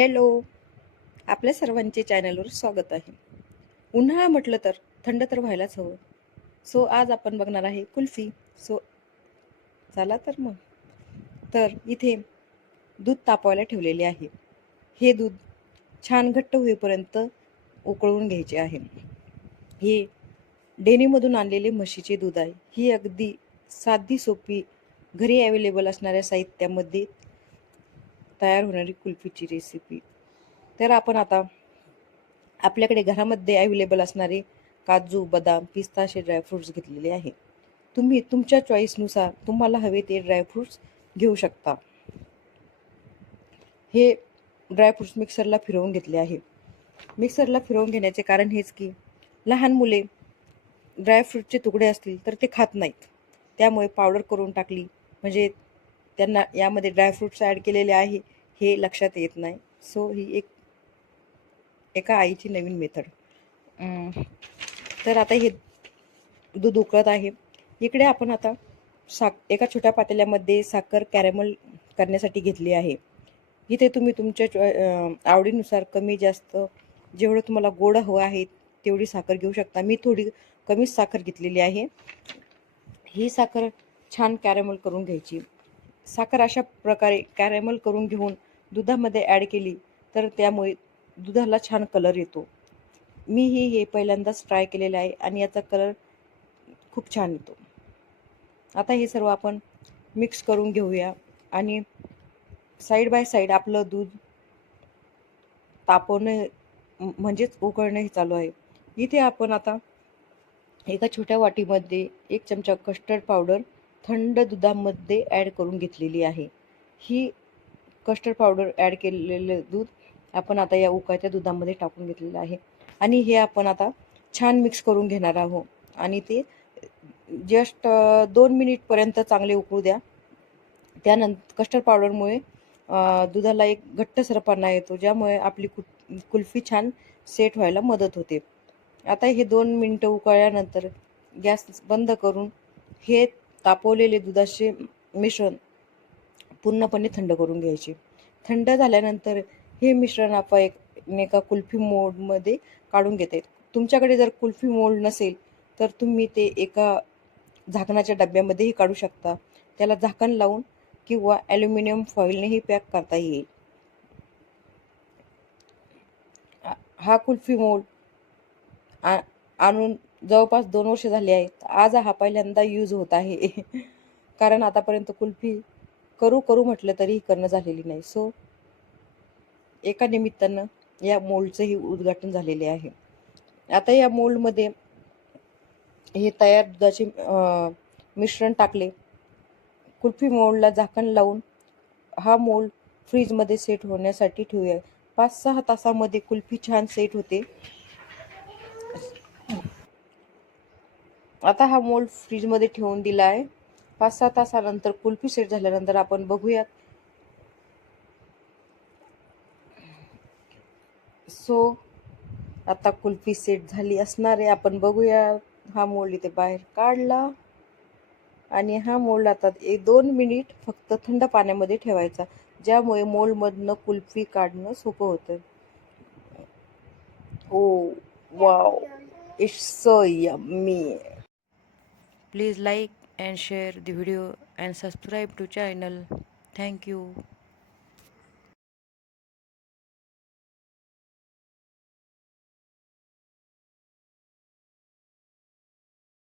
Hello, आपल्या सर्वांचे चॅनलवर स्वागत आहे. उन्हाळा म्हटलं तर थंड तर व्हायलाच हवं. सो आज आपण बघणार आहे कुल्फी. सो चला तर मग. तर इथे दूध तापवायला ठेवलेले आहे. हे दूध छान घट्ट होईपर्यंत उकळवून घ्यायचे आहे. हे डेअरीमधून आणलेले म्हशीचे दूध आहे. ही अगदी साधी सोपी घरी अवेलेबल असणाऱ्या साहित्यामध्ये तयार होणारी कुल्फीची रेसिपी. तर आपण आता आपल्याकडे घरामध्ये अवेलेबल असणारे काजू, बदाम, पिस्ता असे ड्रायफ्रूट्स घेतलेले आहे. तुम्ही तुमच्या चॉईसनुसार तुम्हाला हवे ते ड्रायफ्रूट्स घेऊ शकता. हे ड्रायफ्रूट्स मिक्सरला फिरवून घेतले आहे. मिक्सरला फिरवून घेण्याचे कारण हेच की लहान मुले ड्रायफ्रूटचे तुकडे असतील तर ते खात नाहीत. त्यामुळे पावडर करून टाकली म्हणजे त्यांना यामध्ये ड्रायफ्रूट्स ॲड केलेले आहे हे लक्षात येत नाही. सो ही एका आईची नवीन मेथड. तर आता हे दूध उकळत आहे. इकडे आपण आता एका छोट्या पातेल्यामध्ये साखर कॅरेमल करण्यासाठी घेतली आहे. इथे तुम्ही तुमच्या आवडीनुसार कमी जास्त जेवढं तुम्हाला गोड हवं आहे तेवढी साखर घेऊ शकता. मी थोडी कमीच साखर घेतलेली आहे. ही साखर छान कॅरेमल करून घ्यायची. साखर अशा प्रकारे कॅरेमल करून घेऊन दुधामध्ये ॲड केली तर त्यामुळे दुधाला छान कलर येतो. मीही हे पहिल्यांदाच ट्राय केलेलं आहे आणि याचा कलर खूप छान येतो. आता हे सर्व आपण मिक्स करून घेऊया आणि साईड बाय साईड आपलं दूध तापवणं म्हणजेच उकळणं हे चालू आहे. इथे आपण आता एका छोट्या वाटीमध्ये 1 चमचा कस्टर्ड पावडर थंड दुधामध्ये ॲड करून घेतलेली आहे. ही कस्टर्ड पावडर ॲड केलेलं दूध आपण आता या उकळत्या दुधामध्ये टाकून घेतलेलं आहे आणि हे आपण आता छान मिक्स करून घेणार आहोत आणि ते जस्ट 2 मिनिटपर्यंत चांगले उकळू द्या. त्यानंतर कस्टर्ड पावडरमुळे दुधाला एक घट्टसरपणा येतो, ज्यामुळे आपली कुल्फी छान सेट व्हायला मदत होते. आता हे 2 मिनिटं उकळल्यानंतर गॅस बंद करून हे तापवलेले दुधाचे मिश्रण पूर्णपणे थंड करून घ्यायचे. थंड झाल्यानंतर हे मिश्रण आपण एका कुल्फी मोल्डमध्ये काढून घेता येते. तुमच्याकडे जर कुल्फी मोल्ड नसेल तर तुम्ही ते एका झाकणाच्या डब्यामध्येही काढू शकता. त्याला झाकण लावून किंवा ॲल्युमिनियम फॉईलनेही पॅक करता येईल. हा कुल्फी मोल्ड आणून जवळपास 2 वर्ष झाली आहेत. आज हा पहिल्यांदा यूज होत आहे. कारण आतापर्यंत कुल्फी करू म्हटलं तरीही करणं झालेली नाही. सो एका निमित्तानं या मोल्डचंही उद्घाटन झालेले आहे. आता या मोल्डमध्ये हे तयार दुधाचे मिश्रण टाकले. कुल्फी मोल्डला झाकण लावून हा मोल्ड फ्रीजमध्ये सेट होण्यासाठी ठेवूया. 5-6 तासामध्ये कुल्फी छान सेट होते. आता हा मोल्ड फ्रीजमध्ये ठेवून दिला आहे. 5-6 तासानंतर कुल्फी सेट झाल्यानंतर आपण बघूयात. सो आता कुल्फी सेट झाली असणार आहे. आपण बघूया. हा मोल्ड इथे बाहेर काढला आणि हा मोल्ड आता 2 मिनिट फक्त थंड पाण्यामध्ये ठेवायचा, ज्यामुळे मोल्डमधनं कुल्फी काढणं सोपं होतं. Oh wow, it's so yummy. Please like and share the video and subscribe to channel. Thank you.